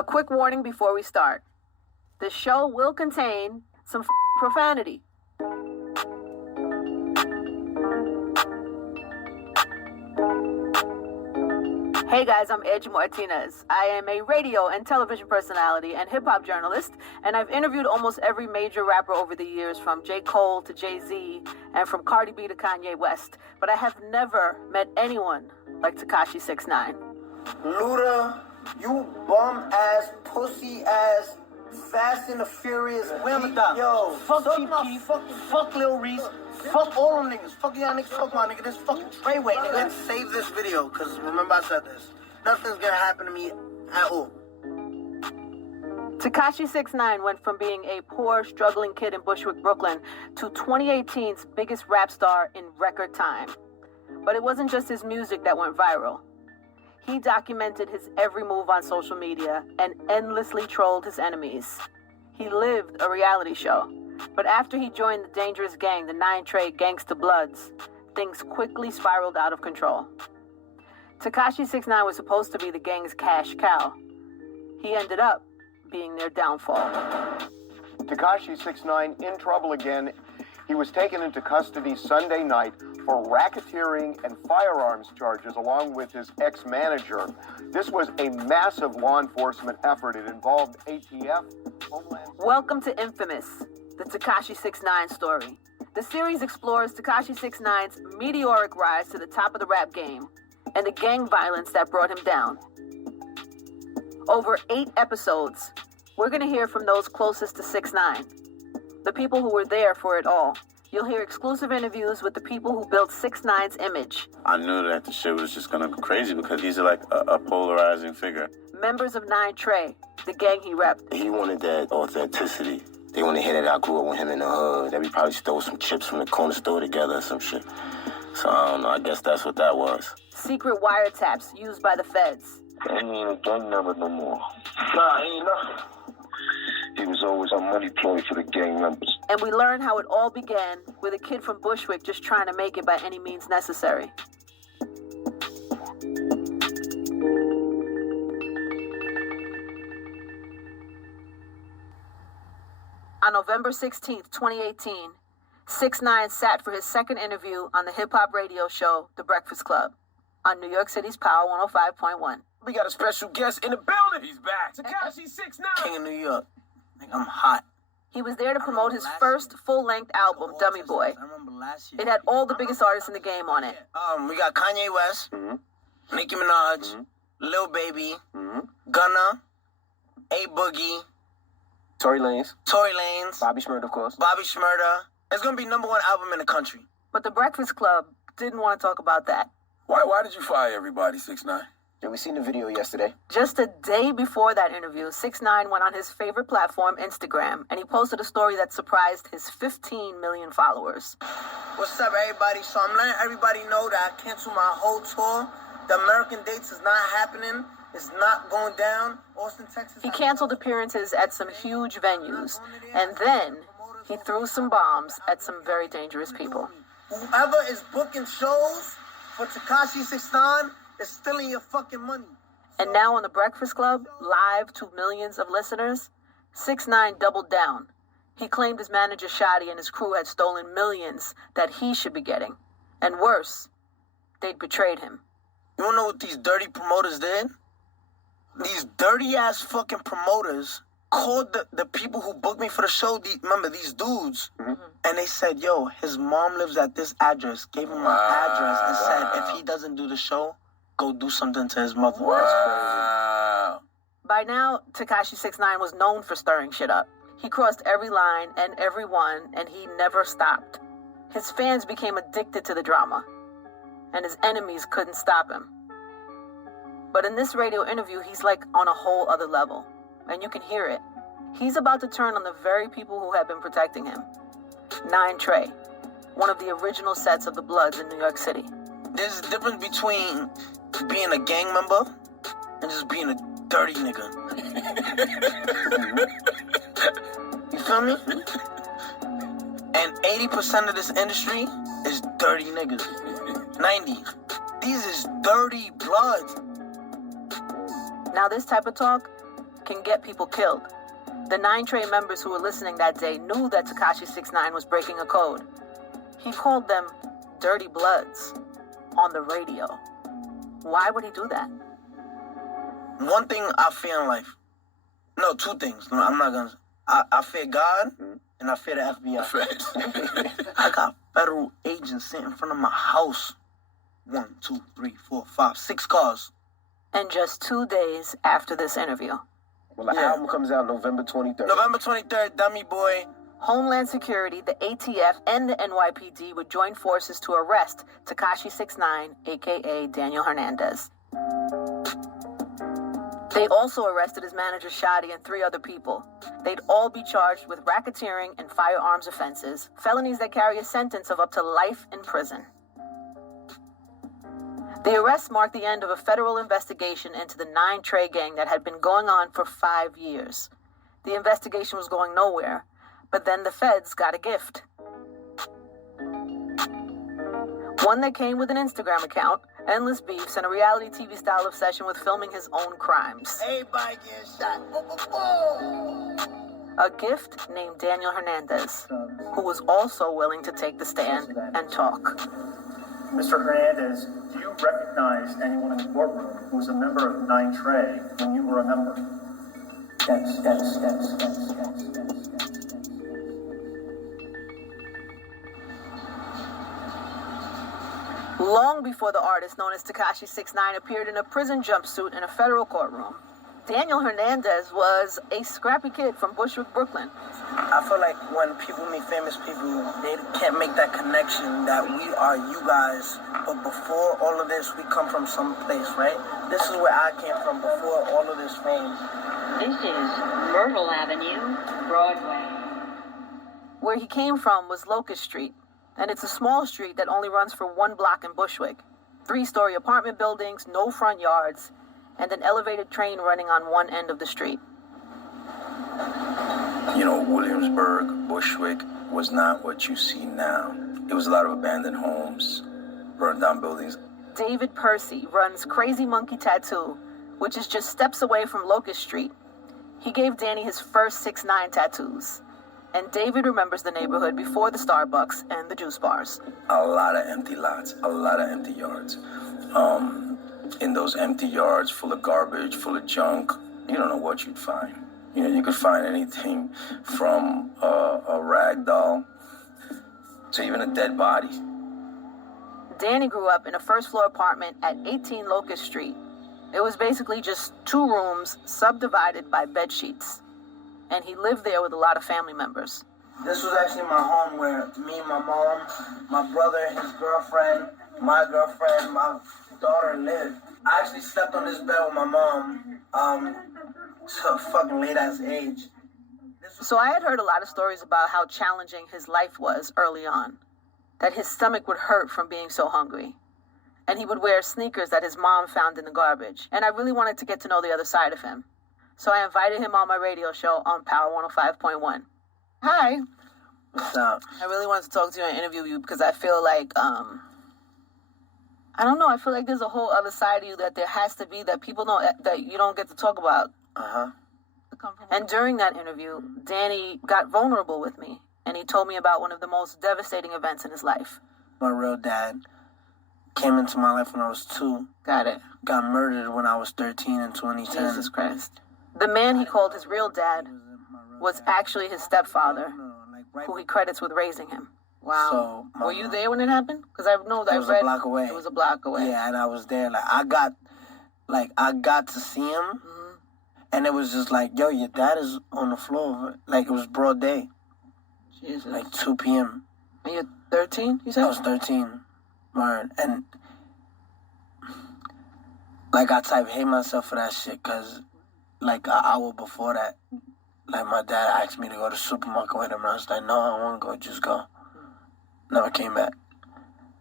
A quick warning before we start. This show will contain some profanity. Hey guys, I'm Edge Martinez. I am a radio and television personality and hip-hop journalist, and I've interviewed almost every major rapper over the years, from J. Cole to Jay-Z, and from Cardi B to Kanye West. But I have never met anyone like Tekashi 6ix9ine. Luda, you bum-ass, pussy-ass, Fast and the Furious. Yo, fuck Keith, fuck Lil Reese, fuck all them niggas. Fuck y'all niggas, fuck my nigga. This fucking Treyway nigga. Let's save this video, because remember I said this. Nothing's gonna happen to me at all. Tekashi 6ix9ine went from being a poor, struggling kid in Bushwick, Brooklyn, to 2018's biggest rap star in record time. But it wasn't just his music that went viral. He documented his every move on social media and endlessly trolled his enemies. He lived a reality show. But after he joined the dangerous gang, the 9 Trey Gangsta Bloods, things quickly spiraled out of control. Tekashi 6ix9ine was supposed to be the gang's cash cow. He ended up being their downfall. Tekashi 6ix9ine in trouble again. He was taken into custody Sunday night for racketeering and firearms charges, along with his ex-manager. This was a massive law enforcement effort. It involved ATF, Homeland... Welcome to Infamous, the Tekashi 6ix9ine story. The series explores Tekashi 6ix9ine's meteoric rise to the top of the rap game and the gang violence that brought him down. Over 8 episodes, we're going to hear from those closest to 6ix9ine, the people who were there for it all. You'll hear exclusive interviews with the people who built 6ix9ine's image. I knew that the shit was just gonna go crazy because he's like a polarizing figure. Members of 9 Trey, the gang he repped. He wanted that authenticity. They want to hear that I grew up with him in the hood, that we probably stole some chips from the corner store together or some shit. So I don't know, I guess that's what that was. Secret wiretaps used by the feds. He ain't a gang member no more. Nah, he ain't nothing. He was always a money ploy for the gang members. And we learn how it all began with a kid from Bushwick just trying to make it by any means necessary. On November 16th, 2018, 6ix9ine sat for his second interview on the hip-hop radio show, The Breakfast Club, on New York City's Power 105.1. We got a special guest in the building. He's back. Tekashi 6ix9ine. King of New York. I'm hot. He was there to promote his first full-length album, Dummy Boy. It had all the biggest artists in the game on it. We got Kanye West, Nicki Minaj, Lil Baby, Gunna, A Boogie, Tory Lanez, Bobby Shmurda, of course. Bobby Shmurda. It's gonna be #1 album in the country. But the Breakfast Club didn't want to talk about that. Why did you fire everybody, 6ix9ine? Yeah, we seen the video yesterday. Just a day before that interview, 6ix9ine went on his favorite platform, Instagram, and he posted a story that surprised his 15 million followers. What's up, everybody? So I'm letting everybody know that I canceled my whole tour. The American dates is not happening. It's not going down. Austin, Texas. He canceled appearances at some huge venues, and then he threw some bombs at some very dangerous people. Whoever is booking shows for Tekashi 6ix9ine is stealing your fucking money. And now on The Breakfast Club, live to millions of listeners, 6ix9ine doubled down. He claimed his manager Shadi and his crew had stolen millions that he should be getting. And worse, they'd betrayed him. You wanna know what these dirty promoters did? These dirty-ass fucking promoters called the people who booked me for the show, remember, these dudes, and they said, yo, his mom lives at this address, gave him my address, and said, if he doesn't do the show, go do something to his mother. Wow. That's crazy. By now, Tekashi 6ix9ine was known for stirring shit up. He crossed every line and every one, and he never stopped. His fans became addicted to the drama, and his enemies couldn't stop him. But in this radio interview, he's like on a whole other level, and you can hear it. He's about to turn on the very people who have been protecting him. 9 Trey, one of the original sets of the Bloods in New York City. There's a difference between being a gang member and just being a dirty nigga. You feel me? And 80% of this industry is dirty niggas. 90. These is dirty Bloods. Now this type of talk, can get people killed. The 9 Trey members who were listening that day knew that Tekashi 6ix9ine was breaking a code. He called them dirty bloods on the radio. Why would he do that? One thing I fear in life. No, 2 things. No, I'm not gonna. I fear God and I fear the FBI. I got federal agents sitting in front of my house. 1, 2, 3, 4, 5, 6 cars. And just 2 days after this interview, Well, the album comes out November 23rd. November 23rd, Dummy Boy. Homeland Security, the ATF, and the NYPD would join forces to arrest Tekashi 6ix9ine, a.k.a. Daniel Hernandez. They also arrested his manager Shadi and 3 other people. They'd all be charged with racketeering and firearms offenses, felonies that carry a sentence of up to life in prison. The arrest marked the end of a federal investigation into the 9 Trey gang that had been going on for 5 years. The investigation was going nowhere, but then the feds got a gift. One that came with an Instagram account, endless beefs, and a reality TV style obsession with filming his own crimes. Everybody getting shot. Boom, boom, boom. A gift named Daniel Hernandez, who was also willing to take the stand and talk. Mr. Hernandez, do you recognize anyone in the courtroom who was a member of 9 Trey when you were a member? Yes. Long before the artist known as Tekashi 6ix9ine appeared in a prison jumpsuit in a federal courtroom, Daniel Hernandez was a scrappy kid from Bushwick, Brooklyn. I feel like when people meet famous people, they can't make that connection that we are you guys. But before all of this, we come from some place, right? This is where I came from before all of this fame. This is Myrtle Avenue, Broadway. Where he came from was Locust Street, and it's a small street that only runs for 1 block in Bushwick. 3-story apartment buildings, no front yards, and an elevated train running on one end of the street. You know, Williamsburg, Bushwick was not what you see now. It was a lot of abandoned homes, burned down buildings. David Percy runs Crazy Monkey Tattoo, which is just steps away from Locust Street. He gave Danny his first 6ix9ine tattoos. And David remembers the neighborhood before the Starbucks and the juice bars. A lot of empty lots, a lot of empty yards. In those empty yards, full of garbage, full of junk, you don't know what you'd find. You know, you could find anything from a rag doll to even a dead body. Danny grew up in a first-floor apartment at 18 Locust Street. It was basically just 2 rooms subdivided by bed sheets. And he lived there with a lot of family members. This was actually my home where me, my mom, my brother, his girlfriend, my girlfriend, my daughter lived. I actually slept on this bed with my mom to a fucking late-ass age. So I had heard a lot of stories about how challenging his life was early on. That his stomach would hurt from being so hungry. And he would wear sneakers that his mom found in the garbage. And I really wanted to get to know the other side of him. So I invited him on my radio show on Power 105.1. Hi. What's up? I really wanted to talk to you and interview you because I feel like, I don't know, I feel like there's a whole other side of you that there has to be that people don't, that you don't get to talk about. Uh-huh. And during that interview, Danny got vulnerable with me, and he told me about one of the most devastating events in his life. My real dad came into my life when I was 2. Got it. Got murdered when I was 13 in 2010. Jesus Christ. The man he called his real dad was actually his stepfather, who he credits with raising him. Wow. So were you there when it happened? Because I know that it was a block away. It was a block away. Yeah, and I was there. I got to see him, and it was just like, yo, your dad is on the floor. Like, it was broad day. Jesus. Like 2 p.m. And you're 13, you said? I was 13. Word. And, like, I type hate myself for that shit, because, like, an hour before that, like, my dad asked me to go to the supermarket with him, and I was like, no, I don't want to go, just go. Never came back.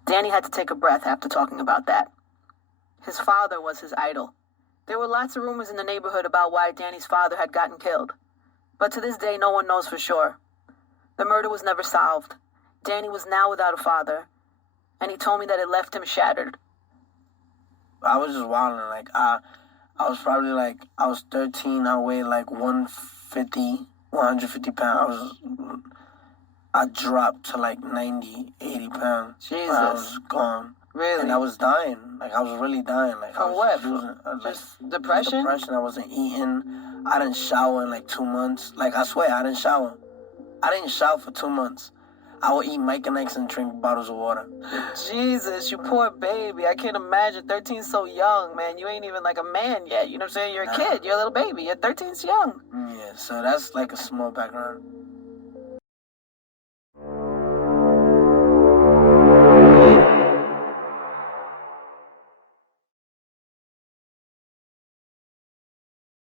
Danny had to take a breath after talking about that. His father was his idol. There were lots of rumors in the neighborhood about why Danny's father had gotten killed. But to this day, no one knows for sure. The murder was never solved. Danny was now without a father, and he told me that it left him shattered. I was just wilding. Like, I I was probably like, I was 13, I weighed like 150 pounds. I dropped to like 90, 80 pounds. Jesus. I was gone. Really? And I was dying. Like, I was really dying. Like, From I was what? losing, Just depression? Depression. I wasn't eating. I didn't shower in like 2 months. Like, I swear, I didn't shower. I didn't shower for 2 months. I would eat Mike and Ike's and drink bottles of water. Jesus, you poor baby. I can't imagine. 13's so young, man. You ain't even like a man yet. You know what I'm saying? You're a kid. You're a little baby. You're 13's young. Yeah, so that's like a small background.